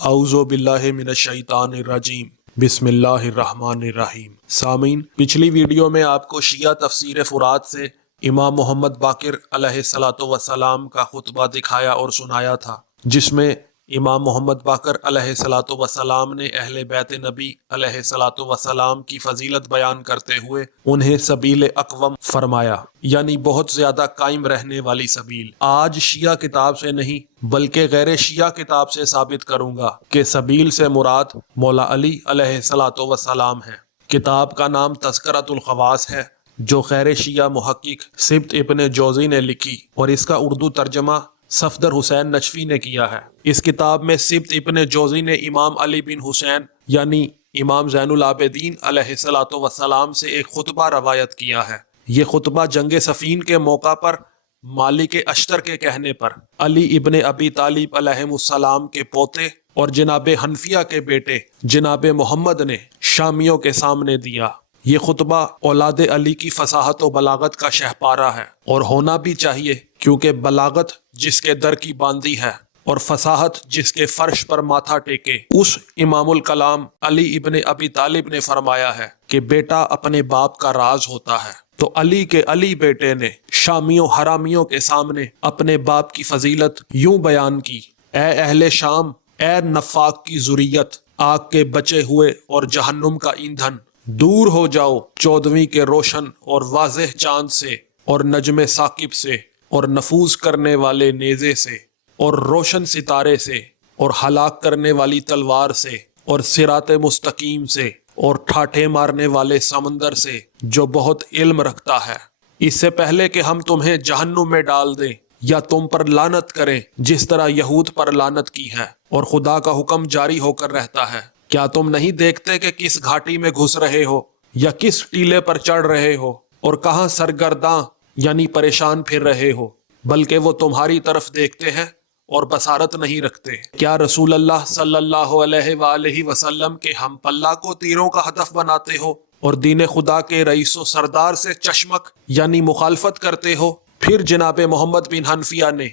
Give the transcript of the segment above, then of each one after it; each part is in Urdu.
اعوذ باللہ من الشیطان الرجیم بسم اللہ الرحمن الرحیم۔ سامعین، پچھلی ویڈیو میں آپ کو شیعہ تفسیر فرات سے امام محمد باقر علیہ الصلوۃ والسلام کا خطبہ دکھایا اور سنایا تھا، جس میں امام محمد باقر علیہ الصلوۃ والسلام نے اہل بیت نبی علیہ الصلوۃ والسلام کی فضیلت بیان کرتے ہوئے انہیں سبیل اقوم فرمایا، یعنی بہت زیادہ قائم رہنے والی سبیل۔ آج شیعہ کتاب سے نہیں بلکہ غیر شیعہ کتاب سے ثابت کروں گا کہ سبیل سے مراد مولا علی علیہ الصلوۃ والسلام ہے۔ کتاب کا نام تذکرۃ الخواص ہے، جو غیر شیعہ محقق سبط ابن جوزی نے لکھی، اور اس کا اردو ترجمہ صفدر حسین نجفی نے کیا ہے۔ اس کتاب میں سبط ابن جوزی نے امام علی بن حسین یعنی امام زین العابدین علیہ الصلوۃ والسلام سے ایک خطبہ روایت کیا ہے۔ یہ خطبہ جنگ صفین کے موقع پر مالک اشتر کے کہنے پر علی ابن ابی طالب علیہ السلام کے پوتے اور جناب حنفیہ کے بیٹے جناب محمد نے شامیوں کے سامنے دیا۔ یہ خطبہ اولاد علی کی فصاحت و بلاغت کا شہپارہ ہے، اور ہونا بھی چاہیے، کیونکہ بلاغت جس کے در کی باندھی ہے اور فصاحت جس کے فرش پر ماتھا ٹیکے۔ اس امام الکلام علی ابن ابی طالب نے فرمایا ہے کہ بیٹا اپنے باپ کا راز ہوتا ہے، تو علی کے علی بیٹے نے شامیوں حرامیوں کے سامنے اپنے باپ کی فضیلت یوں بیان کی: اے اہل شام، اے نفاق کی ذریت، آگ کے بچے ہوئے اور جہنم کا ایندھن، دور ہو جاؤ 14ویں کے روشن اور واضح چاند سے، اور نجم ثاقب سے، اور نفوذ کرنے والے نیزے سے، اور روشن ستارے سے، اور ہلاک کرنے والی تلوار سے، اور صراط مستقیم سے، اور ٹھاٹھے مارنے والے سمندر سے جو بہت علم رکھتا ہے۔ اس سے پہلے کہ ہم تمہیں جہنم میں ڈال دیں یا تم پر لعنت کریں جس طرح یہود پر لعنت کی ہے، اور خدا کا حکم جاری ہو کر رہتا ہے، کیا تم نہیں دیکھتے کہ کس گھاٹی میں گھس رہے ہو یا کس ٹیلے پر چڑھ رہے ہو، اور کہاں سرگرداں یعنی پریشان پھر رہے ہو؟ بلکہ وہ تمہاری طرف دیکھتے ہیں اور بصارت نہیں رکھتے۔ کیا رسول اللہ صلی اللہ علیہ وآلہ وسلم کے ہم پلہ کو تیروں کا ہدف بناتے ہو اور دین خدا کے رئیس و سردار سے چشمک یعنی مخالفت کرتے ہو؟ پھر جناب محمد بن حنفیہ نے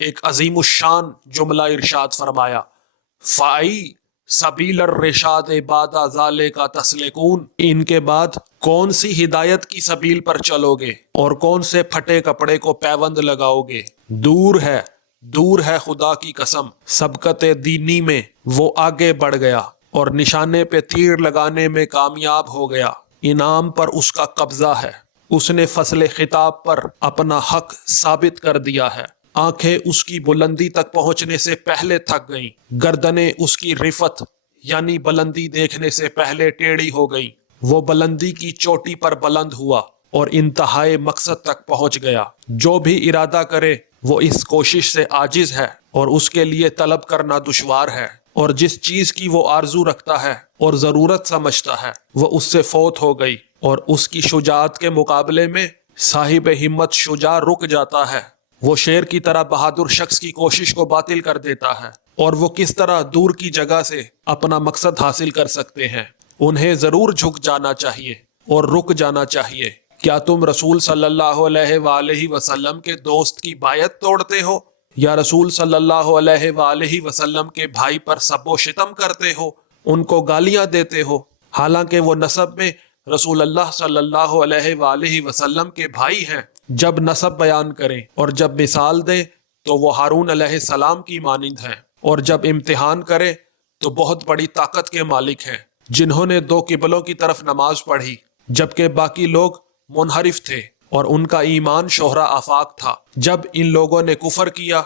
ایک عظیم الشان جملہ ارشاد فرمایا: فائی سبیل الرشاد بعد ذالک تسلکون، ان کے بعد کون سی ہدایت کی سبیل پر چلو گے اور کون سے پھٹے کپڑے کو پیوند لگاؤ گے؟ دور ہے خدا کی قسم، سبقت دینی میں وہ آگے بڑھ گیا اور نشانے پہ تیر لگانے میں کامیاب ہو گیا۔ انعام پر اس کا قبضہ ہے، اس نے فصل خطاب پر اپنا حق ثابت کر دیا ہے۔ آنکھیں اس کی بلندی تک پہنچنے سے پہلے تھک گئیں، گردنیں اس کی رفت یعنی بلندی دیکھنے سے پہلے ٹیڑھی ہو گئیں۔ وہ بلندی کی چوٹی پر بلند ہوا اور انتہائی مقصد تک پہنچ گیا۔ جو بھی ارادہ کرے وہ اس کوشش سے عاجز ہے، اور اس کے لیے طلب کرنا دشوار ہے، اور جس چیز کی وہ آرزو رکھتا ہے اور ضرورت سمجھتا ہے وہ اس سے فوت ہو گئی، اور اس کی شجاعت کے مقابلے میں صاحب ہمت شجاع رک جاتا ہے۔ وہ شیر کی طرح بہادر شخص کی کوشش کو باطل کر دیتا ہے، اور وہ کس طرح دور کی جگہ سے اپنا مقصد حاصل کر سکتے ہیں۔ انہیں ضرور جھک جانا چاہیے اور رک جانا چاہیے۔ کیا تم رسول صلی اللہ علیہ وآلہ وسلم کے دوست کی بایعت توڑتے ہو، یا رسول صلی اللہ علیہ وآلہ وسلم کے بھائی پر سب و شتم کرتے ہو، ان کو گالیاں دیتے ہو، حالانکہ وہ نسب میں رسول اللہ صلی اللہ علیہ وآلہ وسلم کے بھائی ہیں؟ جب نسب بیان کریں اور جب مثال دیں تو وہ ہارون علیہ السلام کی مانند ہیں، اور جب امتحان کریں تو بہت بڑی طاقت کے مالک ہیں، جنہوں نے 2 قبلوں کی طرف نماز پڑھی جبکہ باقی لوگ منحرف تھے، اور ان کا ایمان شہرہ آفاق تھا۔ جب ان لوگوں نے کفر کیا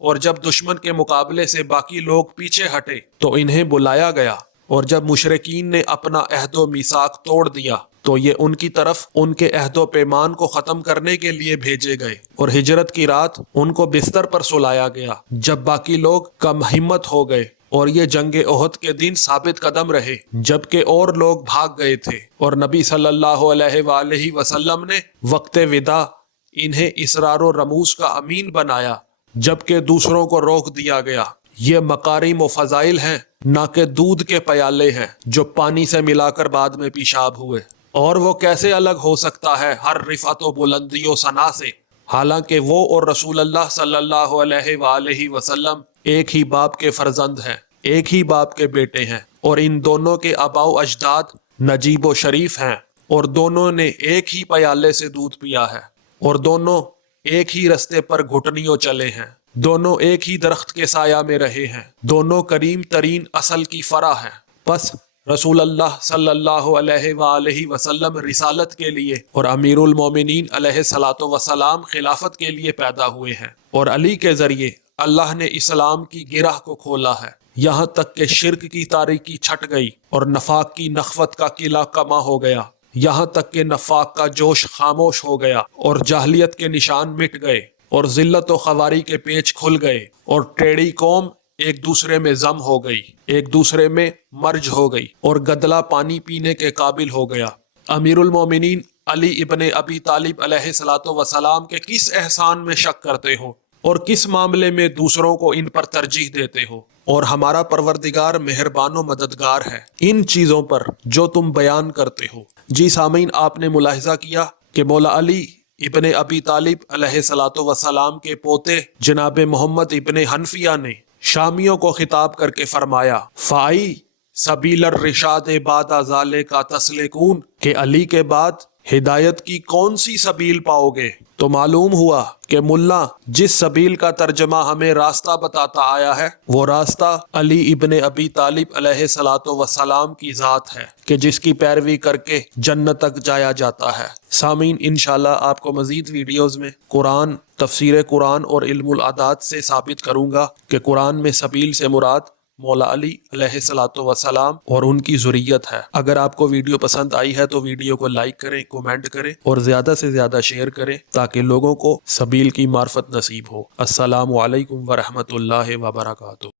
اور جب دشمن کے مقابلے سے باقی لوگ پیچھے ہٹے تو انہیں بلایا گیا، اور جب مشرکین نے اپنا عہد و میثاق توڑ دیا تو یہ ان کی طرف ان کے عہد و پیمان کو ختم کرنے کے لیے بھیجے گئے، اور ہجرت کی رات ان کو بستر پر سلایا گیا جب باقی لوگ کم ہمت ہو گئے، اور یہ جنگ احد کے دن ثابت قدم رہے جبکہ اور لوگ بھاگ گئے تھے، اور نبی صلی اللہ علیہ وآلہ وسلم نے وقت وداع انہیں اسرار و رموز کا امین بنایا جبکہ دوسروں کو روک دیا گیا۔ یہ مکارم و فضائل ہیں، نہ کہ دودھ کے پیالے ہیں جو پانی سے ملا کر بعد میں پیشاب ہوئے۔ اور وہ کیسے الگ ہو سکتا ہے ہر رفعت و بلندی و ثنا سے، حالانکہ وہ اور رسول اللہ صلی اللہ علیہ وآلہ وسلم ایک ہی باپ کے فرزند ہیں، ایک ہی باپ کے بیٹے ہیں اور ان دونوں کے آباء و اجداد نجیب و شریف ہیں اور دونوں نے ایک ہی پیالے سے دودھ پیا ہے اور دونوں ایک ہی رستے پر گھٹنیوں چلے ہیں، دونوں ایک ہی درخت کے سایہ میں رہے ہیں، دونوں کریم ترین اصل کی فرع ہیں۔ پس رسول اللہ صلی اللہ علیہ وآلہ وسلم رسالت کے لیے اور امیر المومنین علیہ الصلوۃ والسلام خلافت کے لیے پیدا ہوئے ہیں، اور علی کے ذریعے اللہ نے اسلام کی گرہ کو کھولا ہے، یہاں تک کہ شرک کی تاریکی چھٹ گئی اور نفاق کی نخوت کا قلعہ کما ہو گیا، یہاں تک کہ نفاق کا جوش خاموش ہو گیا اور جاہلیت کے نشان مٹ گئے اور ذلت و خواری کے پیچ کھل گئے اور ٹیڑھی قوم ایک دوسرے میں ضم ہو گئی، ایک دوسرے میں مرج ہو گئی اور گدلا پانی پینے کے قابل ہو گیا۔ امیر المومنین علی ابن ابی طالب علیہ الصلوۃ والسلام کے کس احسان میں شک کرتے ہو اور کس معاملے میں دوسروں کو ان پر ترجیح دیتے ہو؟ اور ہمارا پروردگار مہربان و مددگار ہے ان چیزوں پر جو تم بیان کرتے ہو۔ جی سامعین، آپ نے ملاحظہ کیا کہ مولا علی ابن ابی طالب علیہ الصلوۃ والسلام کے پوتے جناب محمد ابن حنفیہ نے شامیوں کو خطاب کر کے فرمایا، فائی سبیل الرشاد بعد ذالک تسلکون، کہ علی کے بعد ہدایت کی کون سی سبیل پاؤ گے؟ تو معلوم ہوا کہ ملا جس سبیل کا ترجمہ ہمیں راستہ بتاتا آیا ہے وہ راستہ علی ابن ابی طالب علیہ الصلوۃ والسلام کی ذات ہے کہ جس کی پیروی کر کے جنت تک جایا جاتا ہے۔ سامعین، انشاءاللہ آپ کو مزید ویڈیوز میں قرآن، تفسیر قرآن اور علم العادات سے ثابت کروں گا کہ قرآن میں سبیل سے مراد مولا علی علیہ الصلوۃ والسلام اور ان کی ذریت ہے۔ اگر آپ کو ویڈیو پسند آئی ہے تو ویڈیو کو لائک کریں، کومنٹ کریں اور زیادہ سے زیادہ شیئر کریں تاکہ لوگوں کو سبیل کی معرفت نصیب ہو۔ السلام علیکم ورحمۃ اللہ وبرکاتہ۔